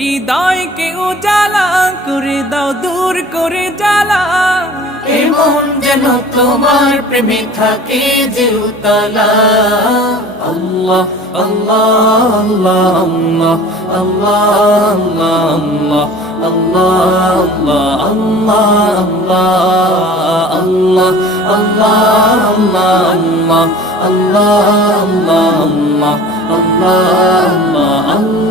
হৃদয়কে উজালা করে দাও, দূর করে জ্বালা। এমন যেন তোমার প্রেমে থাকে যে উতলা। আল্লাহ আল্লাহ আল্লাহ আল্লাহ আল্লাহ আল্লাহ আল্লাহ আল্লাহ আল্লাহ আল্লাহ আল্লাহ আল্লাহ আল্লাহ আল্লাহ আল্লাহ আল্লাহ আল্লাহ